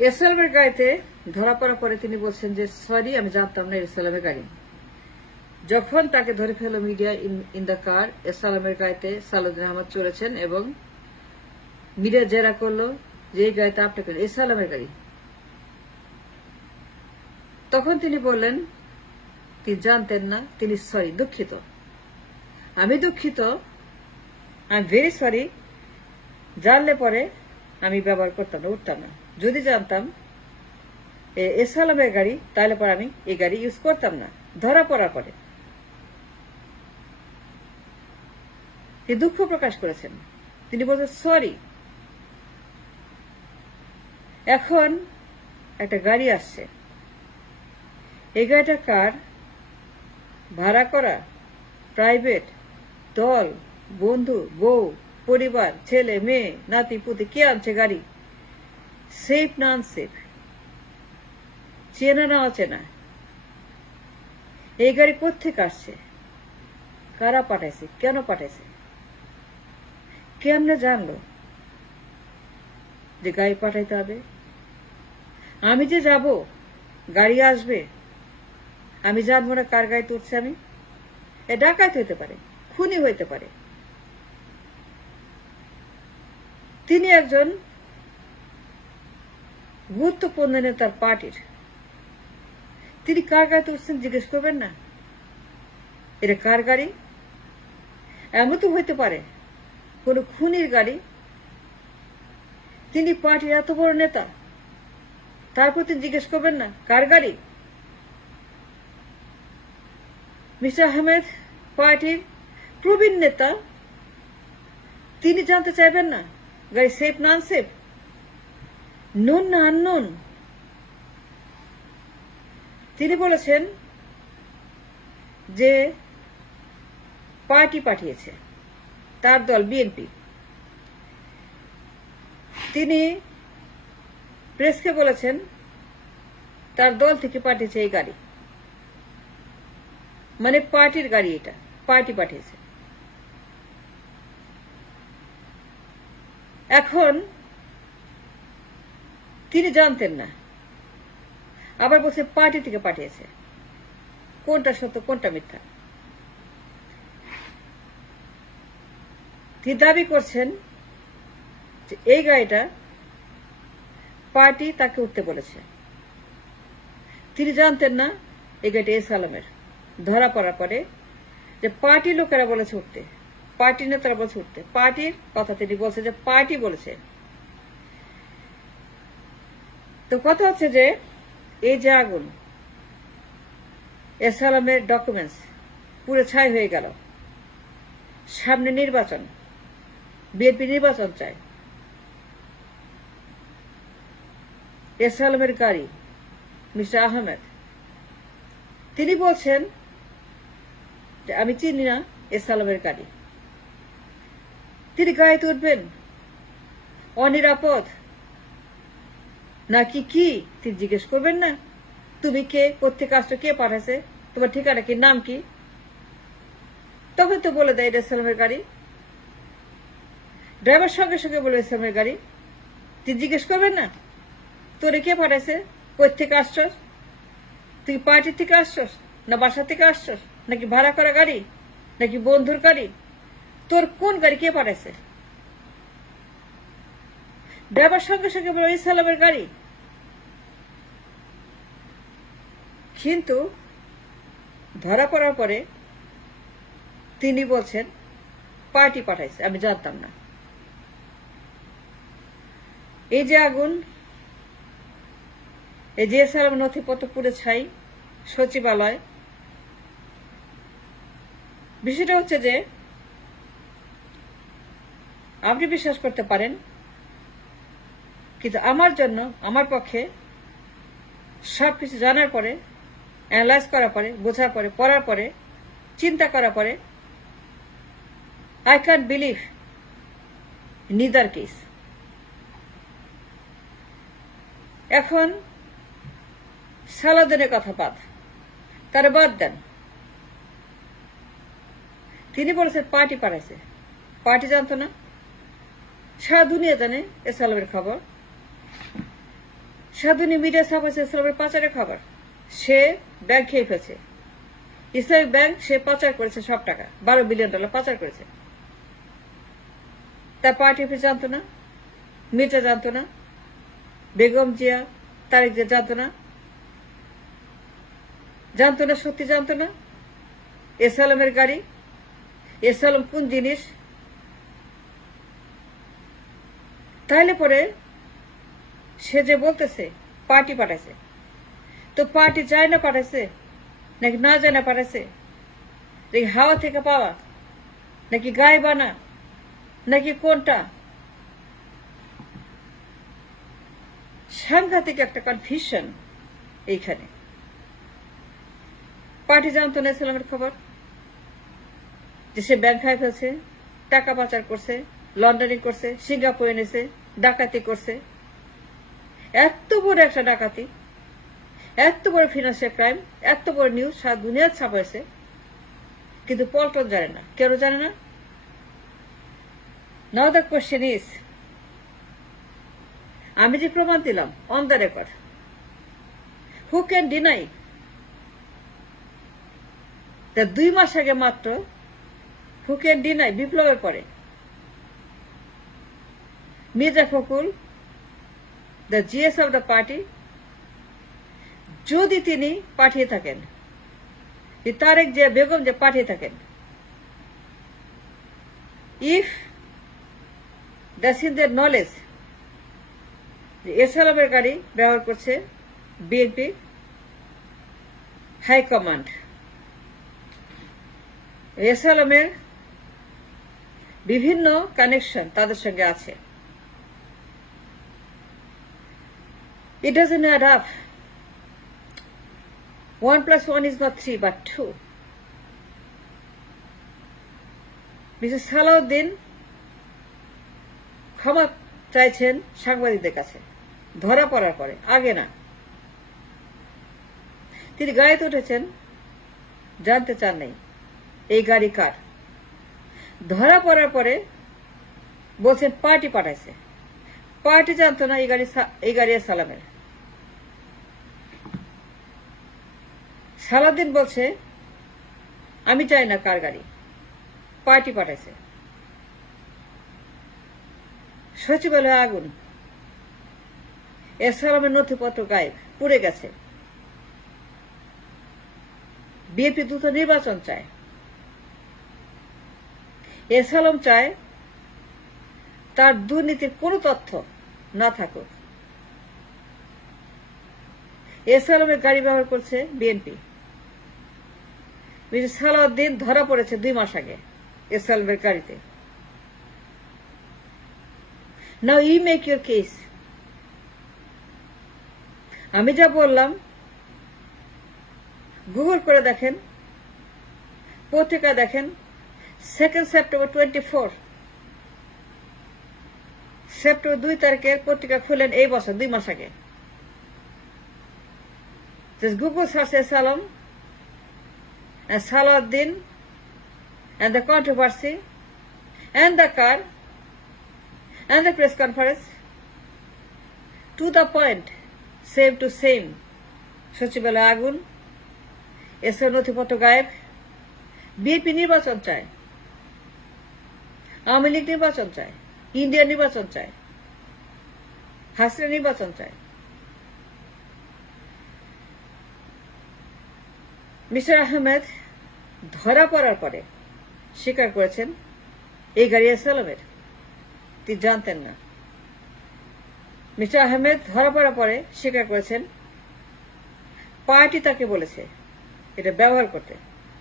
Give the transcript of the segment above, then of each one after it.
এসএলএমের গাড়িতে ধরা পড়ার পরে তিনি বলছেন যে সরি, আমি জানতাম না এসএলএমের গাড়ি। যখন তাকে ধরে ফেলল মিডিয়া ইন দ্য কার, এসএলএমের গাড়িতে সালাউদ্দিন আহমেদ চলেছেন এবং মিডিয়া জেরা করলো যে এই গাড়িতে আপনাকে এসএলএমের গাড়ি। তখন তিনি বললেন তিনি জানতেন না, তিনি সরি, দুঃখিত, আমি দুঃখিত, আই এম ভেরি সরি, জানলে পরে আমি ব্যবহার করতাম না, উঠতাম না। যদি জানতাম এসএলএমের গাড়ি তাহলে পরে আমি এই গাড়ি ইউজ করতাম না। ধরা পড়ার পরে তিনি দুঃখ প্রকাশ করেছেন, তিনি বলছেন সরি। এখন একটা গাড়ি আসছে, এই গাড়িটা কার? ভাড়া করা, প্রাইভেট, দল, বন্ধু, বউ, পরিবার, ছেলে মেয়ে, নাতি পুতি, কে আনছে গাড়ি? সেফ না আনসেফ, চেনা না অচেনা, এই গাড়ি কোত্থেকে আসছে, কারা পাঠাইছে, কেন পাঠাইছে, কেমনে জানলো যে গাড়ি পাঠাইতে হবে? আমি যে যাব, গাড়ি আসবে, আমি জানবো না কার গাড়িতে উঠছে? আমি ডাকাত হইতে পারে, খুনি হইতে পারে। তিনি একজন গুরুত্বপূর্ণ নেতার পার্টির, তিনি কার গাড়িতে উঠছেন জিজ্ঞেস করবেন না? এটা কার গাড়ি? এমন তো হইতে পারে কোন খুনির গাড়ি। তিনি পার্টির এত বড় নেতা, তারপর তিনি জিজ্ঞেস করবেন না কার গাড়ি? মিস্টার আহমেদ পার্টির প্রবীণ নেতা, তিনি জানতে চাইবেন না গাড়ি সেফ না আনসেফ, নোন না আননোন? তিনি বলেছেন যে পার্টি পাঠিয়েছে, তার দল বিএনপি। তিনি প্রেসকে বলেছেন তার দল থেকে পাঠিয়েছে এই গাড়ি, মানে পার্টির গাড়ি, এটা পার্টি পাঠিয়েছে। এখন তিনি জানতেন না, আবার বলছে পার্টি থেকে পাঠিয়েছে। কোনটা সত্য, কোনটা মিথ্যা? তিনি দাবি করছেন যে এই গাড়িটা পার্টি তাকে উঠতে বলেছে। তিনি জানতেন না এই গাড়িটা এসএলএমের। ধরা পড়ার পরে যে পার্টির লোকেরা বলেছে উঠতে, পার্টির নেতারা বলছে উঠতে, পার্টির কথা তিনি বলছে যে পার্টি বলেছে। তো কথা হচ্ছে যে এই যে আগুন, এসএলএমের ডকুমেন্টস পুরো ছাই হয়ে গেল। সামনে নির্বাচন, বিএনপি নির্বাচন চায়। এসএলএমের গাড়ি, মিস্টার আহমেদ তিনি বলছেন যে আমি চিনি না এসএলএমের গাড়ি। তিনি গাড়িতে উঠবেন অনিরাপদ নাকি কি তিনি জিজ্ঞেস করবেন না? তুমি কে, কোত্থেকে আসছো, কে পাঠাইছে, তোমার ঠিকানা কি, নাম কি? তখন তো বলে দেয় এটা এসএলএমের গাড়ি। ড্রাইভার সঙ্গে সঙ্গে বলে এসএলএমের গাড়ি। তুই জিজ্ঞেস করবেন না তোরে কে পাঠাইছে, কোত্থেকে আসছস, তুই পার্টির থেকে আসছস না বাসা থেকে আসছস, নাকি ভাড়া করা গাড়ি, নাকি বন্ধুর গাড়ি, তোর কোন গাড়ি কে পাঠাইছে? ড্রাইভার সঙ্গে সঙ্গে বলে এসএলএমের গাড়ি। কিন্তু ধরা পড়ার পরে তিনি বলছেন পার্টি পাঠাইছে, আমি জানতাম না। এই যে আগুন, এই যে এসএলএম নথিপত্র পুরো ছাই, সচিবালয়। বিষয়টা হচ্ছে যে আপনি বিশ্বাস করতে পারেন, কিন্তু আমার জন্য, আমার পক্ষে সবকিছু জানার পরে, অ্যানালাইজ করার পরে, বোঝার পরে, পড়ার পরে, চিন্তা করার পরে, I can't believe neither case. এখন সালাউদ্দিনের কথা তারা বাদ দেন। তিনি বলেছেন পার্টি পাঠাইছে, পার্টি জানতো না। সারা দুনিয়া জানে এসএলএমের খবর। সাধুনী মিডিয়া ছাপাচ্ছে ইসলামের পাচারের খবর। সে ব্যাংক খেয়ে ফেলছে, ইসলামিক ব্যাংক সে পাচার করেছে, সব টাকা $12 বিলিয়ন পাচার করেছে। তার পার্টি অফিস জানতো না, মির্জা জানতো না, বেগম জিয়া, তারেক জিয়া জানতো না, সত্যি জানতো না এসালামের গাড়ি, এসালাম কোন জিনিস। তাহলে পরে সে যে বলতেছে পার্টি পাঠাইছে, তো পার্টি যায় না পাঠাইছে নাকি না যায় না পাঠাইছে, নাকি হাওয়া থেকে পাওয়া, নাকি গায়ে বানা, নাকি কোনটা? সাংঘাতিক একটা কনফিউশন এইখানে। পার্টি জানতো না ইসলামের খবর, যে সে ব্যাংক খাই ফেলছে, টাকা পাচার করছে, লন্ডারিং করছে, সিঙ্গাপুর এনেছে, ডাকাতি করছে। এত বড় একটা ডাকাতি, এত বড় ফিনান্সিয়াল ক্রাইম, এত বড় নিউজ সারা দুনিয়ার ছাপাইছে, কিন্তু পল্টন জানে না, কেন জানে না। নাও দ্য কোয়েশ্চেন ইজ, আমি যে প্রমাণ দিলাম on the record, who can deny? 2 মাস আগে মাত্র হু ক্যান ডিনাই বিপ্লবের পরে Mirza Fakhrul, the GS of the party, যদি তিনি পাঠিয়ে থাকেন, তারেক যে বেগম যে পাঠিয়ে থাকেন, if that's in their knowledge, এসালামের গাড়ি ব্যবহার করছে বিএনপি হাইকমান্ড, এসালামের বিভিন্ন কানেকশন তাদের সঙ্গে আছে, it doesn't add up. 1 + 1 is not 3 but 2. Mrs Salauddin ক্ষমা চাইছেন সাংবাদিকদের কাছে ধরা পড়ার পরে, আগে না। তিনি গাড়িতে উঠেছেন, জানতে চান নাই এই গাড়ি কার। ধরা পড়ার পরে বলছেন পার্টি পাঠাইছে, পার্টি জানতো না এই গাড়ি সালামের। সালাউদ্দিন বলছে আমি চাই না কার গাড়ি, পার্টি পাঠাইছে। সচিবালয়ে আগুন, এসালামের নথিপত্র গায়েব, পুড়ে গেছে। বিএনপি দ্রুত নির্বাচন চায়, এসালাম চায় তার দুর্নীতির কোনো তথ্য না থাকুক। এসালামের গাড়ি ব্যবহার করছে বিএনপি। মির্জা সালাউদ্দিন ধরা পড়েছে 2 মাস আগে এসালামের গাড়িতে। Now you make your case. আমি যা বললাম গুগল করে দেখেন, পত্রিকা দেখেন, 2 সেপ্টেম্বর 24, সেপ্টেম্বর 2 তারিখের পত্রিকা খুলেন এই বছর 2 মাস আগে। Google search Esalam and Salahuddin and the controversy and the car and the press conference, to the point, same to same. সচিবালয় আগুন, এসব নথিপত্র গায়েব। বিএনপি নির্বাচন চায়, আওয়ামী লীগ নির্বাচন চায়, ইন্ডিয়া নির্বাচন চায়, হাসিনা নির্বাচন চায়। মিস্টার আহমেদ ধরা পড়ার পরে স্বীকার করেছেন এই গাড়ি এসালামের, তিনি জানতেন না। মিস্টার আহমেদ ধরা পড়ার পরে স্বীকার করেছেন পার্টি তাকে বলেছে এটা ব্যবহার করতে,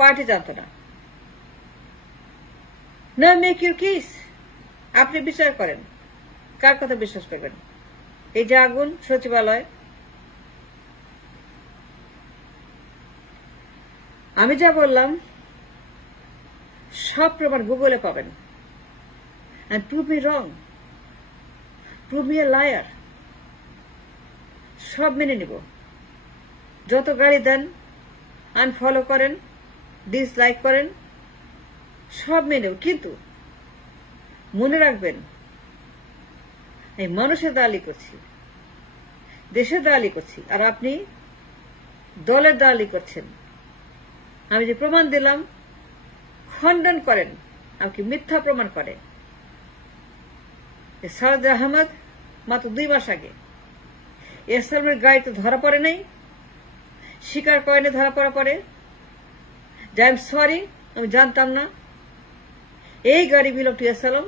পার্টি জানত না। না মেক ইউর কেস, আপনি বিচার করেন কার কথা বিশ্বাস করবেন। এই যে আগুন সচিবালয়, আমি যা বললাম সব প্রমাণ গুগলে পাবেন। and prove me wrong, prove me a liar, সব মেনে নিব। যত গাড়ি দেন, আনফলো করেন, ডিসলাইক করেন, সব মেনেও, কিন্তু মনে রাখবেন আমি মানুষের দালালি করছি, দেশের দালালি করছি, আর আপনি দলের দালালি করছেন। আমি যে প্রমাণ দিলাম খণ্ডন করেন, আমাকে মিথ্যা প্রমাণ করে। সালাউদ্দিন আহমদ মাত্র 2 মাস আগে এসএলএমের গাড়িতে ধরা পড়ে নাই, স্বীকার করেনি ধরা পড়া পরে, যে আই এম সরি, আমি জানতাম না এই গাড়ি বিলং টু এসএলএম।